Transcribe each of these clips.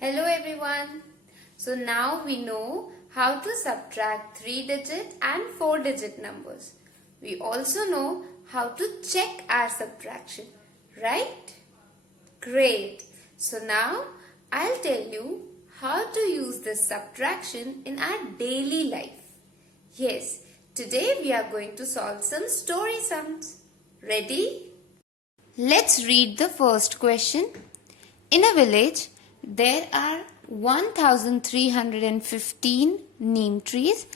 Hello everyone. So now we know how to subtract 3-digit and 4-digit numbers. We also know how to check our subtraction, right? Great. So now I'll tell you how to use this subtraction in our daily life. Yes, today we are going to solve some story sums. Ready? Let's read the first question. In a village, there are 1315 neem trees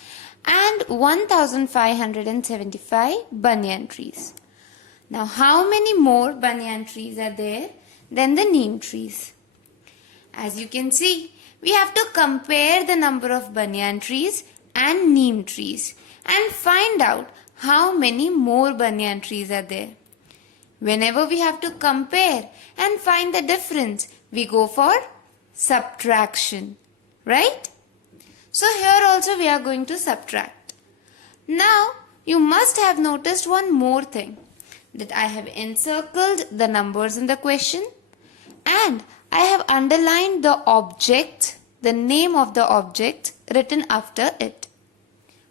and 1575 banyan trees. Now, how many more banyan trees are there than the neem trees? As you can see, we have to compare the number of banyan trees and neem trees and find out how many more banyan trees are there. Whenever we have to compare and find the difference, we go for subtraction, right? So here also we are going to subtract. Now you must have noticed one more thing, that I have encircled the numbers in the question and I have underlined the object, the name of the object written after it.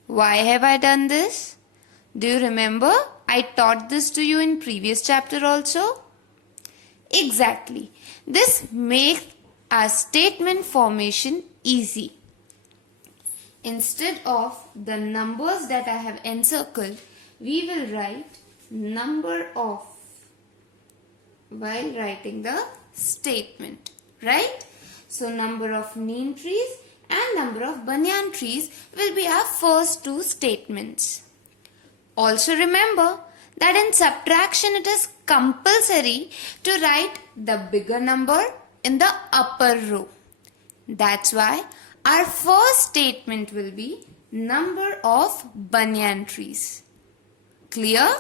Why have I done this? Do you remember? I taught this to you in previous chapter also. Exactly. This makes our statement formation easy. Instead of the numbers that I have encircled, we will write number of while writing the statement, right? So number of neem trees and number of banyan trees will be our first two statements. Also remember that in subtraction it is compulsory to write the bigger number in the upper row. That's why our first statement will be number of banyan trees. Clear?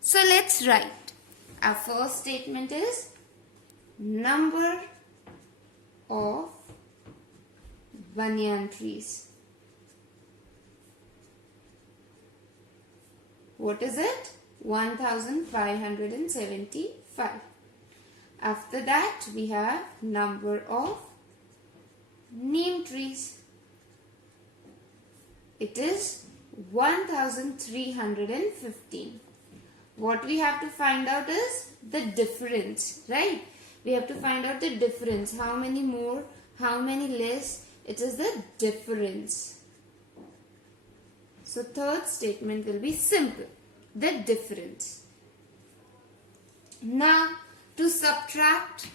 So let's write. Our first statement is number of banyan trees. What is it? 1575. After that, we have number of neem trees. It is 1315. What we have to find out is the difference, right? We have to find out the difference. How many more, how many less? It is the difference. So third statement will be simple, the difference. Now to subtract,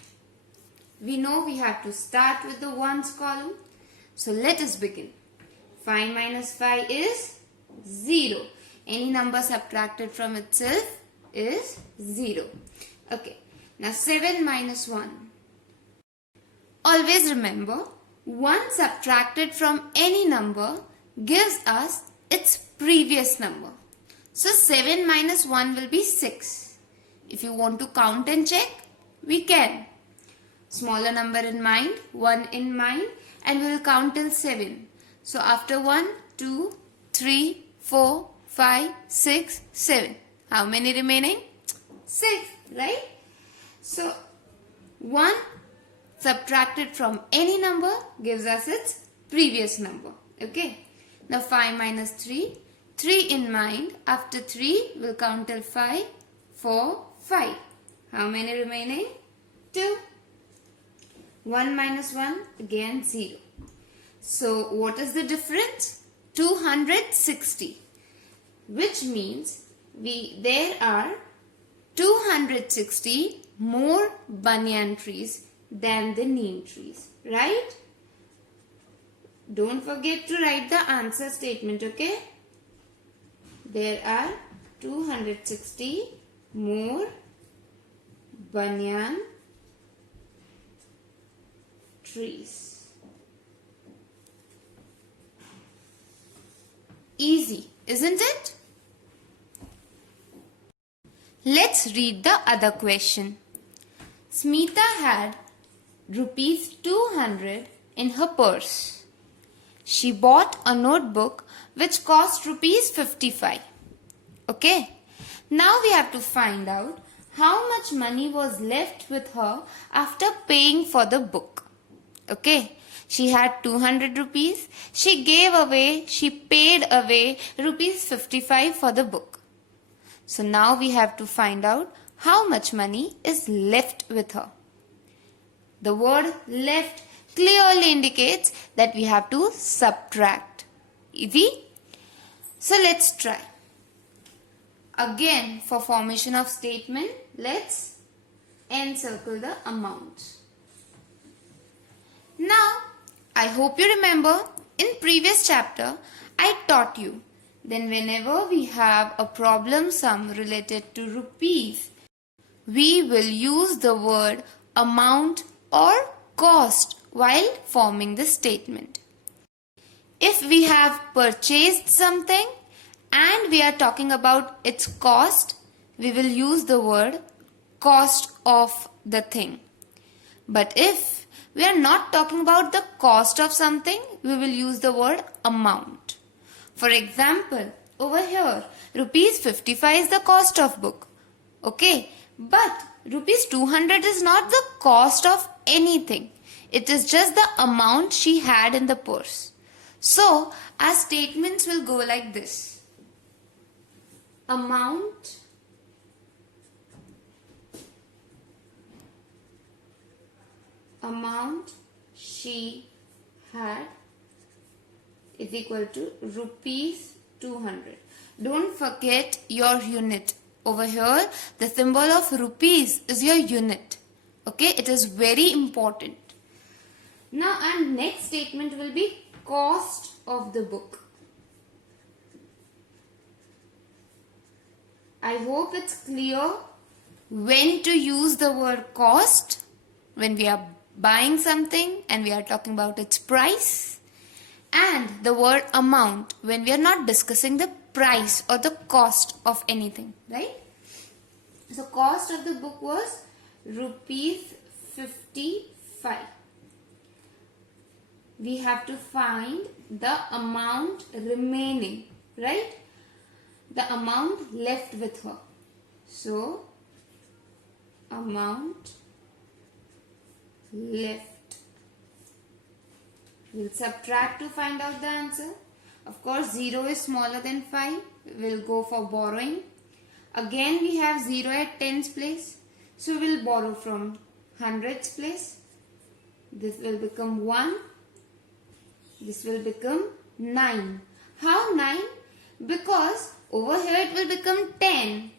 we know we have to start with the ones column. So let us begin. 5 minus 5 is 0. Any number subtracted from itself is 0. Okay. Now 7 minus 1. Always remember, 1 subtracted from any number gives us its previous number. So 7 minus 1 will be 6. If you want to count and check, we can. Smaller number in mind, 1 in mind, and we will count till 7. So after 1, 2, 3, 4, 5, 6, 7. How many remaining? 6, right? So 1 subtracted from any number gives us its previous number. Okay. Now 5 minus 3. 3 in mind. After 3, we'll count till 5, 4, 5. How many remaining? 2. 1 minus 1, again 0. So what is the difference? 260. Which means there are 260 more banyan trees than the neem trees, right? Don't forget to write the answer statement, okay? There are 260 more banyan trees. Easy, isn't it? Let's read the other question. Smita had rupees 200 in her purse. She bought a notebook which cost rupees 55. Okay. Now we have to find out how much money was left with her after paying for the book. Okay. She had 200 rupees. She paid away rupees 55 for the book. So now we have to find out how much money is left with her. The word left clearly indicates that we have to subtract. Easy? So let's try. Again, for formation of statement, let's encircle the amount. Now, I hope you remember in previous chapter I taught you then whenever we have a problem sum related to rupees, we will use the word amount or cost while forming the statement. If we have purchased something and we are talking about its cost, we will use the word cost of the thing. But if we are not talking about the cost of something, we will use the word amount. For example, over here, rupees 55 is the cost of book. Okay, but rupees 200 is not the cost of anything. It is just the amount she had in the purse. So, our statements will go like this. Amount she had is equal to rupees 200. Don't forget your unit. Over here, the symbol of rupees is your unit. Okay, it is very important. Now, our next statement will be cost of the book. I hope it's clear when to use the word cost when we are buying something and we are talking about its price, and the word amount when we are not discussing the price or the cost of anything, right? So cost of the book was rupees 55. We have to find the amount remaining, right? The amount left with her. So amount left. We'll subtract to find out the answer. Of course, 0 is smaller than 5. We'll go for borrowing. Again, we have 0 at tens place. So, we'll borrow from hundreds place. This will become 1. This will become 9. How 9? Because over here it will become 10.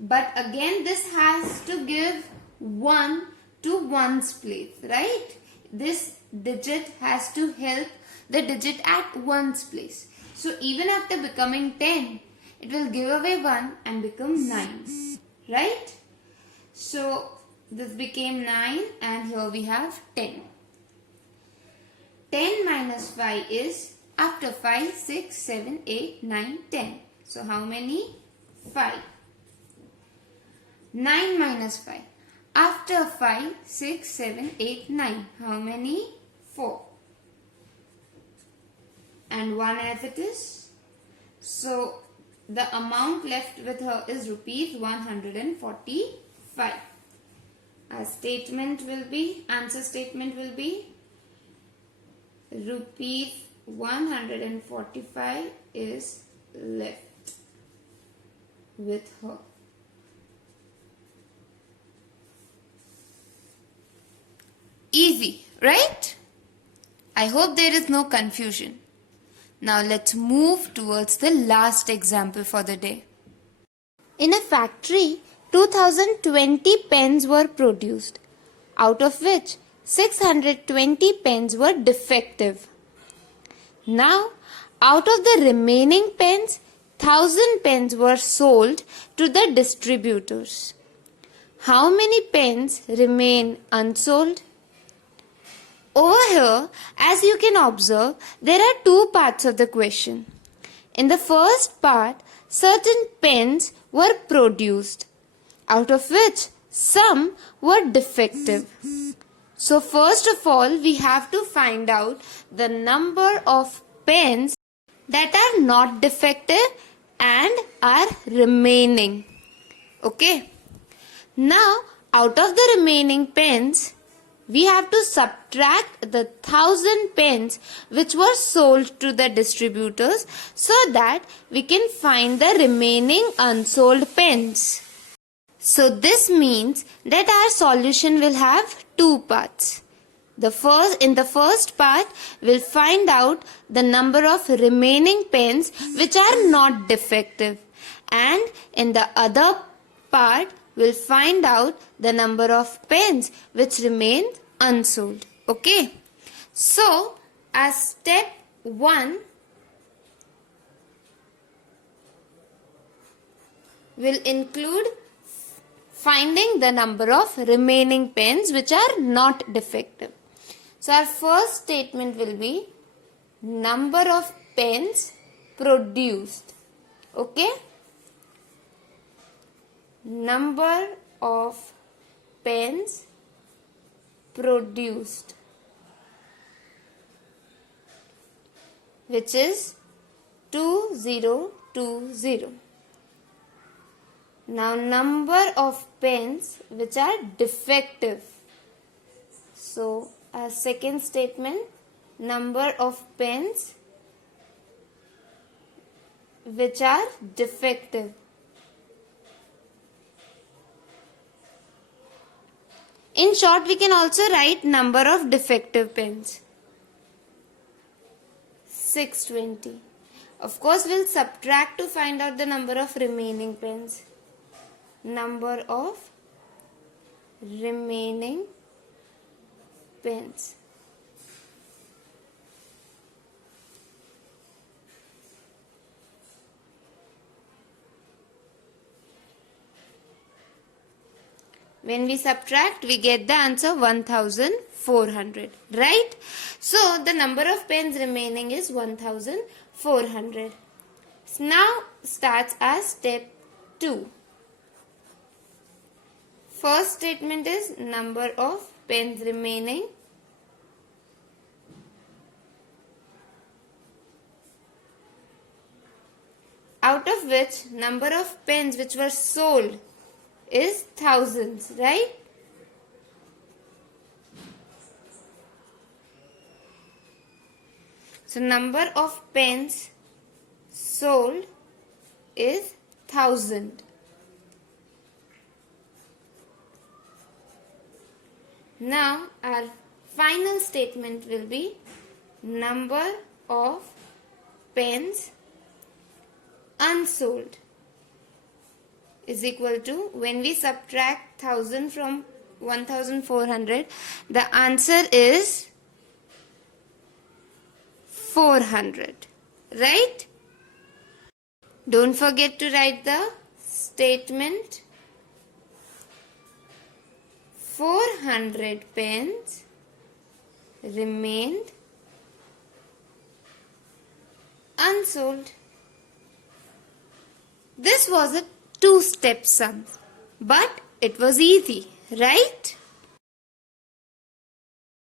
But again, this has to give 1 to ones place, right? This digit has to help the digit at ones place. So even after becoming 10, it will give away 1 and become 9, right? So this became 9 and here we have 10. 10 minus 5 is after 5, 6, 7, 8, 9, 10. So how many? 5. 9 minus 5. After 5, 6, 7, 8, 9. How many? 4. And 1 as it is. So, the amount left with her is rupees 145. Our statement will be, answer statement will be, rupees 145 is left with her. Easy, right? I hope there is no confusion. Now let's move towards the last example for the day. In a factory, 2020 pens were produced, out of which 620 pens were defective. Now, out of the remaining pens, 1000 pens were sold to the distributors. How many pens remain unsold? Over here, as you can observe, there are two parts of the question. In the first part, certain pens were produced, out of which some were defective. So first of all, we have to find out the number of pens that are not defective and are remaining. Okay. Now, out of the remaining pens, we have to subtract the 1,000 pens which were sold to the distributors so that we can find the remaining unsold pens. So this means that our solution will have two parts. In the first part, we'll find out the number of remaining pens which are not defective. And in the other part, we'll find out the number of pens which remain unsold. Okay. So, as step 1, will include finding the number of remaining pens which are not defective. So our first statement will be number of pens produced. Okay? Number of pens produced, which is 2020. Now number of pens which are defective. So our second statement, number of pens which are defective. In short, we can also write number of defective pens. 620. Of course, we'll subtract to find out the number of remaining pens. Number of remaining pens. When we subtract, we get the answer 1400, right? So, the number of pens remaining is 1400. Now starts our step 2. First statement is number of pens remaining. Out of which number of pens which were sold is thousands, right? So number of pens sold is 1000. Now our final statement will be number of pens unsold is equal to, when we subtract 1000 from 1400, the answer is 400, right? Don't forget to write the statement. 400 pens remained unsold. This was a two-step sum, but it was easy, right?